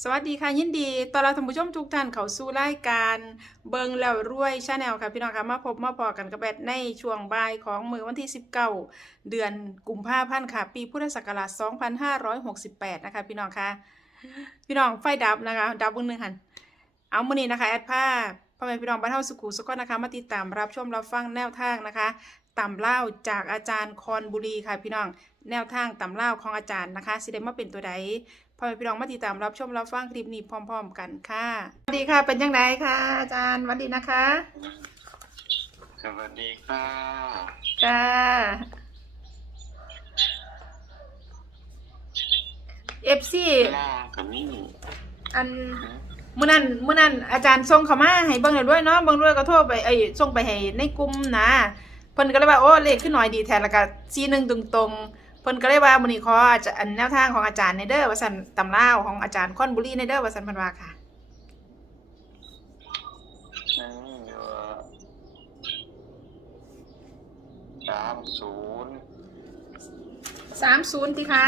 สวัสดีค่ะยินดีตอนเรับท่านผู้ชมทุกท่านเขาสู่รายการเบิงแล้วรวยชาแนลค่ะพี่น้องค่ะมาพบมาพอกันกับแบดในช่วงบ่ายของมือวันที่ 19 เดือนกุมภาพันธ์ค่ะ ปีพุทธศักราช2568 นะคะ พี่น้องค่ะ พี่น้องไฟดับนะคะ ดับเบิ่งหนึ่งหันเอามือนี้นะคะ แอดผ้าพ่อแม่พี่น้องบ้านเฮาสุขุสุขนะคะ มาติดตามรับชมรับฟังแนวทางนะคะต่ำเล่าจากอาจารย์คอนบุรีค่ะพี่น้อง แนวทางต่ำเล่าของอาจารย์นะคะสิได้มาเป็นตัวใด พ่อแม่พี่น้องมาติดตามรับชมรับฟังคลิปนี้พร้อม ๆ กันค่ะสวัสดีค่ะเป็นยังไงคะอาจารย์สวัสดีนะคะสวัสดีค่ะค่ะเอฟซีล่ากับนี่อันมื้อนั้นมื้อนั้นอาจารย์ส่งเข้ามาให้เบิ่งแล้วด้วยเนาะเบิ่งด้วยก็โทรไปเอ้ยส่งไปให้ในกลุ่มนะเพิ่นก็เลยว่าโอ้เลขขึ้นหน่อยดีแท้แล้วก็41ตรงๆ เพิ่นก็เลยว่ามื้อนี้ขออาจารย์อันแนวทางของอาจารย์ในเด้อว่าซั่นตำราวของอาจารย์คอนบุรีในเด้อว่าซั่นเพิ่นว่าค่ะนั่นนี่อยู่สามศูนย์30ติคะ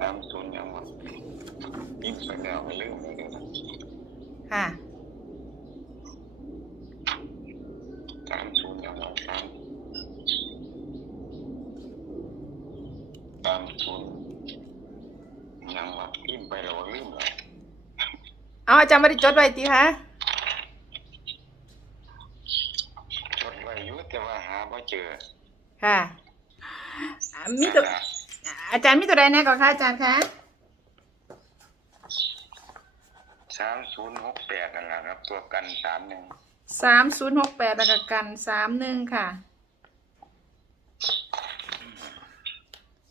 สามศูนย์ยังหมดยิ่งไปแล้วไม่ลืมเลยนะค่ะ สามศูนย์ยังหมดสามสามศูนย์ยังหมดยิ่งไปแล้วลืมเลย เอาอาจารย์ไม่ได้จดไว้ติคะจดไว้อยุแต่ว่าหาไม่เจอ ค่ะอ่ามีตัวอาจารย์มีตัวใดแน่ก่อนคะอาจารย์คะสามศูนย์หกแปดนั่นแหละครับ ตัวกันสามหนึ่งสามศูนย์หกแปดแล้วก็กันสามหนึ่งค่ะ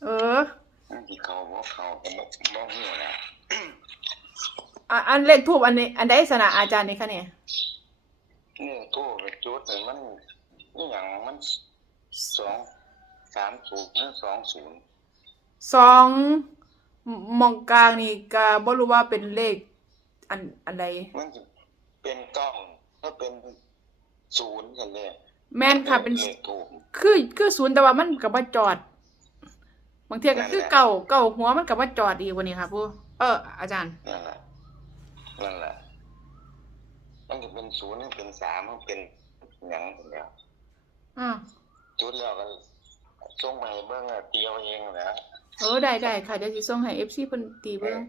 เออนั่นที่เขาบอกเขาก็บอกบอกหัวแล้ว อะอันเลขทูบอันนี้ อันใดสนะอาจารย์นี่คะเนี่ยนี่ตู้ไปจุดเลยมันนี่อย่างมันสองสามศูนย์หรือสองศูนย์สองมองกลางนี่ก็บ่รู้ว่าเป็นเลข อันอันใดมันจะเป็นกล้องถ้าเป็นศูนย์กันเลยแม่นค่ะเป็น ลขถูกคือคือศูนย์แต่ว่ามันกับว่าจอด บางเทีก็คือนั่นแหละเก่าเก่าหัวมันกับว่าจอดอีกวันนี้ค่ะผู้เอออาจารย์ นั่นแหละ นั่นแหละมันจะเป็นศูนย์มันเป็นสามมันเป็นหยังคนเดียวอ่าจุดแล้วก็ส่งมาให้เบิ่งอะเตียวเองแหละเออได้ได้ค่ะเดี๋ยวสิส่งให้ FC เพิ่นตีเบิ่ง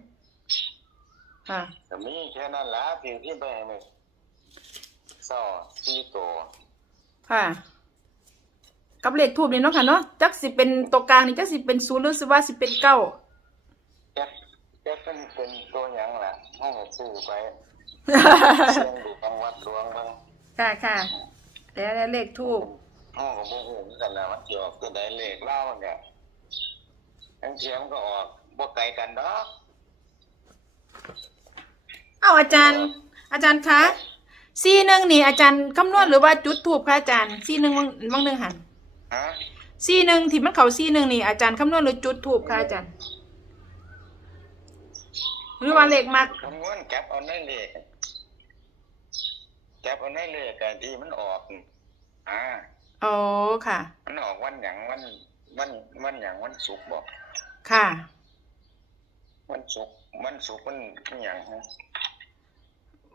ค่ะแต่มีแค่นั้นละที่ที่ไปให้มันซ่อสี่ตัวค่ะ กับเลขทูบนี่เนาะค่ะเนาะจักสิเป็นตัวกลางนี่จักสิเป็นศูนย์หรือสิว่าสิเป็นเก้าแจ็คแจ็คเป็นเป็นตัวหยังล่ะห้องซื้อไปเสียงดูบางวัดดวงบางค่ะค่ะแล้วแล้วเลขทูบห้องของพวกผมกันนะมันเกี่ยวกับตัวใดเลขเล่าเนี่ยทั้งเชียงก็ออกบ่ไกลกันดอกเอ้าอาจารย์ อาจารย์คะซีหนึ่งนี่อาจารย์คำนวณหรือว่าจุดทูบคะอาจารย์ซีหนึ่งบางบางหนึ่งหันฮะซีหนึ่งที่มันเขาซีหนึ่งนี่อาจารย์คำนวณหรือจุดทูบคะอาจารย์ หรือว่าเลขมักคำนวณแก็บเอาได้เลขแก็บเอาได้เลขแต่ที่มันออกอ่าโอ้ค่ะ มันออกวันหยังวันวันวันหยังวันศุกร์บอกค่ะ วันศุกร์วันศุกร์มันอหย่างฮะ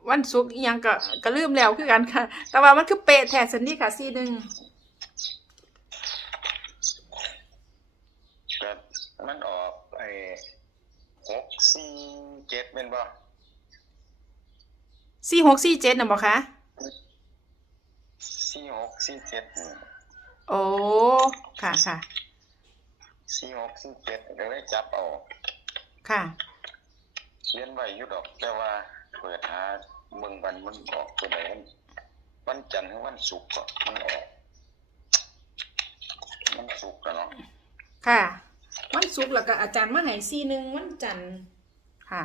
วันศุกร์อิหยังก็ก็ลืมแล้วคือกันค่ะ แต่ว่ามันคือเป๊ะแท้สันนี่ค่ะซีหนึ่งแต่มันออกไอ้ หกสี่เจ็ดเป็นบ่ซีหกซีเจ็ดนะบอกคะสี่หกสี่เจ็ดโอ้ค่ะค่ะสี่หกสี่เจ็ดก็เลยจับเอาค่ะเขียนไว้อยู่ดอก แต่ว่าเปิดหาเบิ่งวันมันออกตัวใดวันวันจันทร์หรือวันศุกร์ก็มันออกมันศุกร์แล้วเนาะค่ะ วันศุกร์แล้วก็อาจารย์มาให้ซีหนึ่งวันจันทร์ค่ะ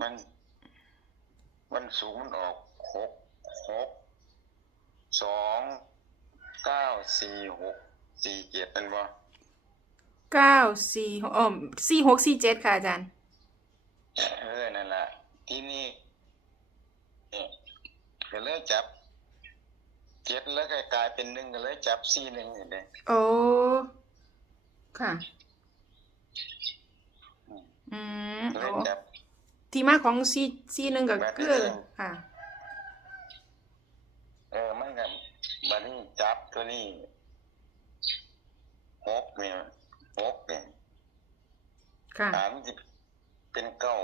มันวันศุกร์มันออกหกหกสองเก้าสี่หกสี่เจ็ดเป็นบ่เก้าสี่เอ่อสี่หกสี่เจ็ดค่ะอาจารย์ เออนั่นแหละที่นี่เนี่ยก็เลยจับ เจ็ดแล้วก็กลายเป็นหนึ่งก็เลยจับสี่หนึ่งอยู่เลยโอ้ค่ะ อืมก็เลโอ้ยจับที่มาของซีซีหนึ่งก็แบบนี้คือเองค่ะ เออมันกับบัดนี้จับตัวนี้หกเนี่ยหกเนี่ยค่ะถามสิเป็นเก้า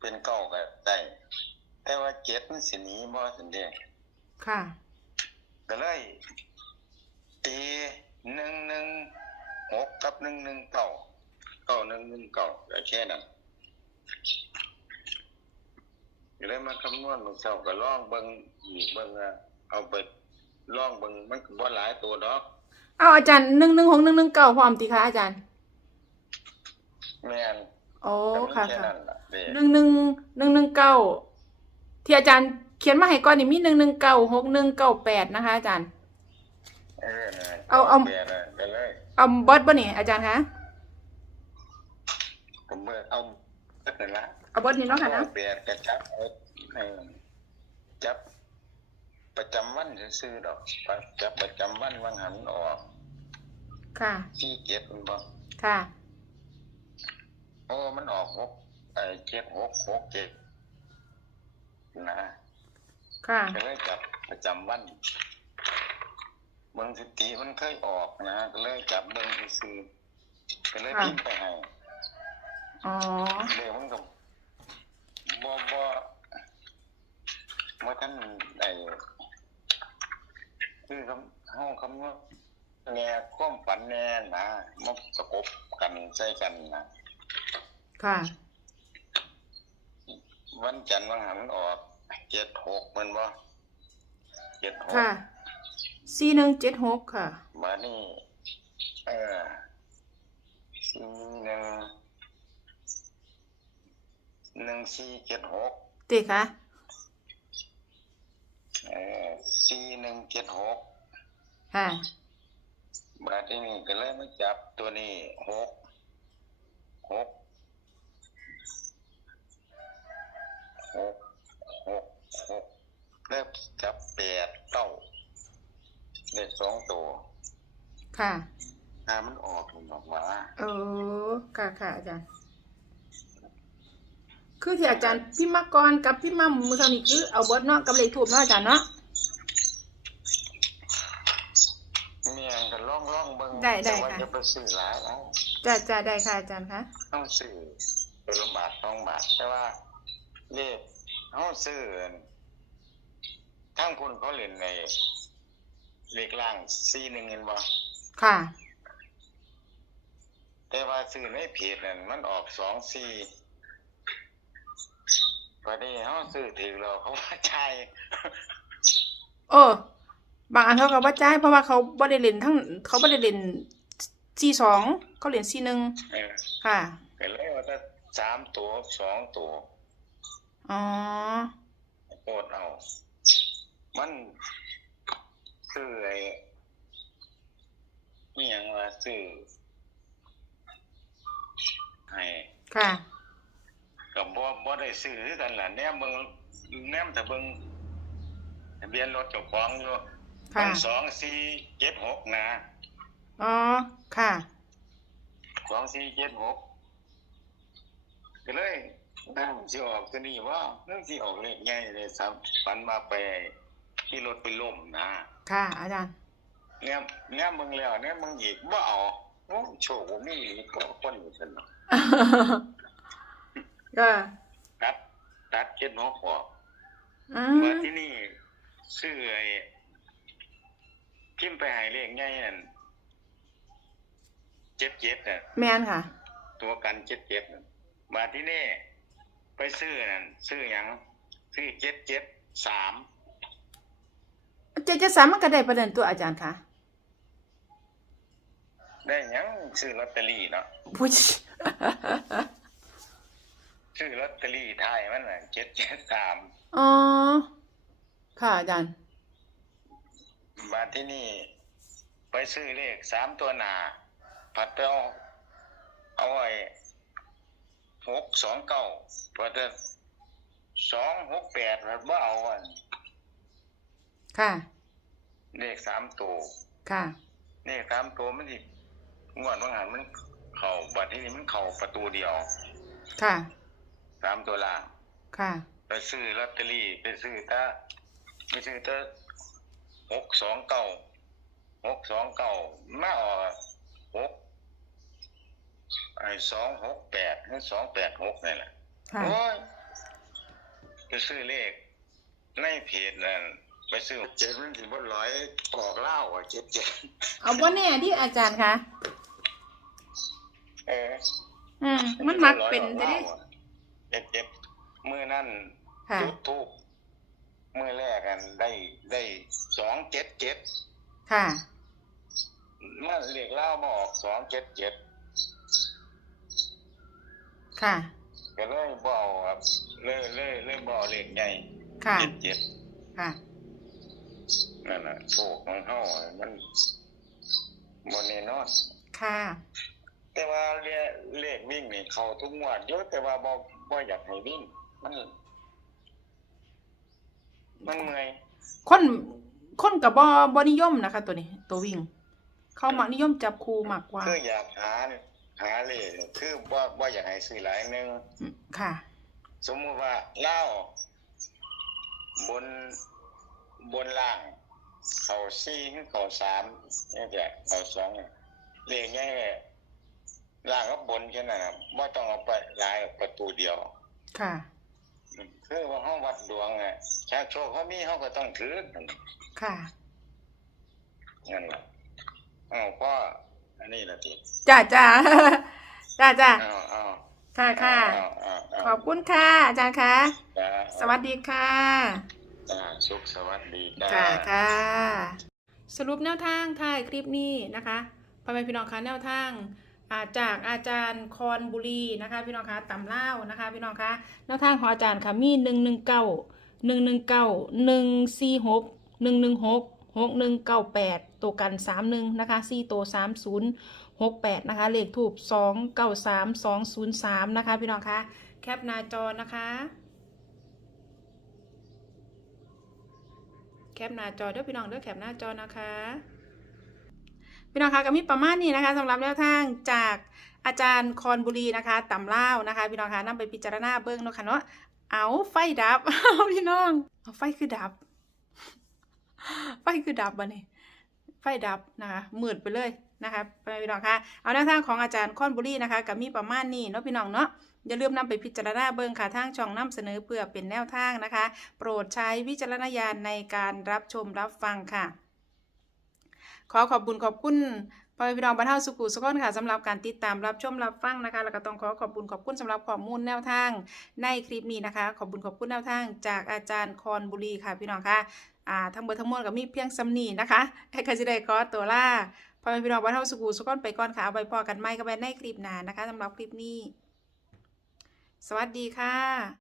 เป็นเก้าก็ได้ แต่ว่าเจ็ดมันสิหนีบ่สันเดียค่ะ ก็เลยตีหนึ่งหนึ่งหกกับหนึ่งหนึ่งเก้าเก้าหนึ่งหนึ่งเก้าก็แค่นั้นก็เลยมาคำนวณมันเศร้าก็ลองเบิ่งอีกเบิ่งว่าเอาไปลองเบิ่งมันก็บ่หลายตัวดอกเอาอาจารย์หนึ่งหนึ่งหกหนึ่งหนึ่งเก้าพร้อมติคะอาจารย์แม่นโอ้แต่มีค่ะแค่ค่ะนั้นล่ะเด้หนึ่งหนึ่งหนึ่งหนึ่งเก้าที่อาจารย์เขียนมาให้ก่อนนี่มีหนึ่งหนึ่งเก้าหกหนึ่งเก้าแปดนะคะ อาจารย์ เออนะเอาเอาแปดน่ะก็เลยเอาเบิร์ดบ่นี่อาจารย์คะผมเบิ่งเอานั่นละเอาเบิร์ดนี่เนาะค่ะนะเปลี่ยนกระจับเอาเออจับ ประจำวันซื้อๆดอกจับประจำวันวังหันออก ค่ะที่เก็บมันบอกค่ะโอ้มันออกหกไอ้เจ็ดหกหกเจ็ดนะ ค่ะ ก็เลยจับประจำวันเบิ่งสติมันเคยออกนะก็เลยจับเบิ่งซื้อๆก็เลยค่ะพิมพ์ไปให้อ๋อ เดี๋ยวมันก็บ่บ่เมื่อท่านไอ้คือคำเฮาคำว่าแง่ความฝันแน่นะมาประกบกันใส่กันนะ ค่ะ วันจันทร์วันหันออก เจ็ดหกมันบ่เจ็ดหกค่ะสี่หนึ่งเจ็ดหกค่ะ มานี่เออสี่หนึ่งหนึ่งสี่เจ็ดหกติคะเออสี่หนึ่งเจ็ดหกค่ะมาที่นี่ก็เลยมาจับตัวนี้หกหกหกหกหก เริ่มจับแปดเต้าเลขสองตัวค่ะถ้ามันออกมันบอกว่าเออค่ะค่ะอาจารย์ คือที่อาจารย์พิมพ์มากรกับพิมพ์มามือเท่านี้คือเอาเบิร์ดเนาะกับเลขถูกเนาะอาจารย์เนาะเมียงก็ล่องล่องๆเบิ่งได้ได้แต่ว่าค่ะ จะไปซื้อหลายแล้วจะจะได้ค่ะอาจารย์คะต้องซื้อเป็นละบาทสองบาทแต่ว่าเลขเขาซื้อ ทั้งคนเขาเล่นในเลขล่างซีหนึ่งเงินบ่ค่ะ แต่ว่าซื้อในเพจนั่นมันออกสองสี่พอดีเขาซื้อถึงเราเขาว่าใจายเออ บางอันเขาก็ว่าจ่ายเพราะว่าเขาบ่ได้เล่นทั้งเขาบ่ได้เล่นซีสองเขาเล่นซีหนึ่งเออค่ะก็เลยว่าถ้าสามตัวสองตัวอ๋อโคตรเอา มันซื้อไอ้นี่ยังว่าซื้อให้ค่ะกับบ่บ่ได้ซื้อคือกันล่ะแนมเบิ่งแนมแต่เบิ่งทะเบียนรถเจ้าของอยู่ค่ะสองสี่เจ็ดหกนะอ๋อค่ะสองสี่เจ็ดหกก็เลยนั่งสิออกตัวนี้ว่าเรื่องสิออกเลขใหญ่เลยครับฝันมาไป ที่รถไปล่มนะค่ะ อาจารย์แนมแนมมึงแล้วแนมมึงอีกว่าเอาโอ้โชคบ่มีอีหลีก็คนอยู่ซั่นเนาะก็ตัดตัดเจ็ดหกออกอืมามที่นี่ซื้อไอ้พิมพ์ไปให้เลขใหญ่นั่นเจ็ดเจ็ดน่ะแมนค่ะ ตัวกันเจ็ดเจ็ดน่ะมาที่นี่ ไปซื้อนั่นซื้อหยังซื้อเจ็ดเจ็ดสาม เจะจะสามารถก็ได้ประเด็นตัวอาจารย์ค่ะได้หยังซื้อลอตเตอรี่เนาะพุชซื้อลอตเตอรี่ไทายมันน่ะเจ็ดเจ็ดสามอ๋อ ค่ะอาจารย์ มาที่นี่ ไปซื้อเลขสามตัวหนาผัดไปเอาเอาไอ้หกสองเก้าพอจะสองหกแปดผัดว่าเอาอันค่ะ เลขสามตัวค่ะ เลขสามตัวมันสิงวดบางหันมันเขาบัดที่นี่มันเข้าประตูเดียวค่ะ สามตัวล่างค่ะ ไปซื้อลอตเตอรี่ไปซื้อตาไปซื้อตาหกสองเก้าหกสองเก้ามาออกหกไอ้สองหกแปดหรือสองแปดหกนี่แหละค่ะ โอ้ยไปซื้อเลขในเพจนั่น ไปซื้อเจ็ดมันถึงบนร้อยออกเหล้าอะเจ็ดเจ็ดเอาบ่แน่ดิอาจารย์คะเอออืมมันมักเป็นร้ได้อยดิออกเหล้าอะเจ็ดเจ็ดมือนั่นค่ะจุดทูบมือแรกกันได้ได้สองเจ็ดเจ็ดค่ะมันเรียกเหล้ามาออกสองเจ็ดเจ็ดค่ะก็เลยบเอกครับเลยเลยเลยบเอกเลขใหญ่ค่ะเจ็ดเจ็ดค่ะ นั่นน่ะโชคของเฮาอะมันบนแน่นอนค่ะ แต่ว่าเลขเลขวิ่งนี่เขาทุกงวดเยอะแต่ว่าบ่บ่อยากให้วิ่ง มัน มันเมื่อยคนคนกับบ่บ่นิยมนะคะ ตัวนี้ ตัววิ่ง เขามักนิยมจับคู่มากกว่าคืออยากหาหาเลขนี่คือบ่บ่อยากให้ซื้อหลายหนึงอืมค่ะ สมมุติว่าเล่าบน บนล่าง เขาสี่หรือเขาสามนี่แหละเขาสองเลขง่ายล่างกับบนแค่นั้นน่ะบ่ต้องเอาไปหลายประตูเดียว ค่ะคือว่าห้องวัดดวงอะชาโชคเขามีเขาก็ต้องถือค่ะนั่นแหละอ้าวพ่ออันนี้ละทีจ้าจ้าจ้าจ้าอ้าวอ้าวค่ะค่ะอ้าวอ้าวอ้าวขอบคุณค่ะอาจารย์คะจ้าสวัสดีค่ะ จ้าสุขสวัสดีจ้าค่ะ สรุปแนวทางท้ายคลิปนี้นะคะพ่อแม่พี่น้องคะแนวทางาจากอาจารย์คอนบุรีนะคะ พี่น้องคะตำเล่านะคะ พี่น้องคะแนวทางของอาจารย์ค่ะมีหนึ่งหนึ่งเก้าหนึ่งหนึ่งเก้าหนึ่งสี่หกหนึ่งหนึ่งหกหกหนึ่งเก้าแปดตัวกันสามหนึ่งนะคะสี่ตัวสามศูนย์หกแปดนะคะเลขถูกสองเก้าสามสองศูนย์สามนะคะ พี่น้องคะแคปหน้าจอนะคะ แคปหน้าจอเด้อพี่น้องเด้อแคปหน้าจอนะคะพี่น้องคะก็มีประมาณนี้นะคะสำหรับแนวทางจากอาจารย์คอนบุรีนะคะตำเล่าวนะคะพี่น้องคะนำไปพิจารณาเบิ้งเนาะค่ะเนาะเอาไฟดับเอาพี่น้องเอาไฟคือดับ ไฟคือดับบันนี้ไฟดับนะคะมืดไปเลยนะคะพี่น้องคะเอาแนวทางของอาจารย์คอนบุรีนะคะก็มีประมาณนี้เนาะพี่น้องเนาะ อย่าลืมนำไปพิจารณาเบิ้งค่ะทางช่องนำเสนอเพื่อเป็นแนวทางนะคะ โปรดใช้วิจารณญาณในการรับชมรับฟังค่ะ ขอขอบคุณขอบคุณพ่อพี่น้องบรรเทาสุขุสุขนค่ะสำหรับการติดตามรับชมรับฟังนะคะ แล้วก็ต้องขอขอบคุณขอบคุณสำหรับข้อมูลแนวทางในคลิปนี้นะคะ ขอบคุณขอบคุณแนวทาง จากอาจารย์คอนบุรีค่ะพี่น้องค่ะอ่าทั้งเบอร์ทั้งมวลก็มีเพียงสำนีนะคะให้ใครจะได้ขอตัวล่าพ่อพี่น้องบรรเทาสุขุสุขนไปก่อนค่ะเอาไปพอกันไหมก็ไปในคลิปหน้านะคะสำหรับคลิปนี้ สวัสดีค่ะ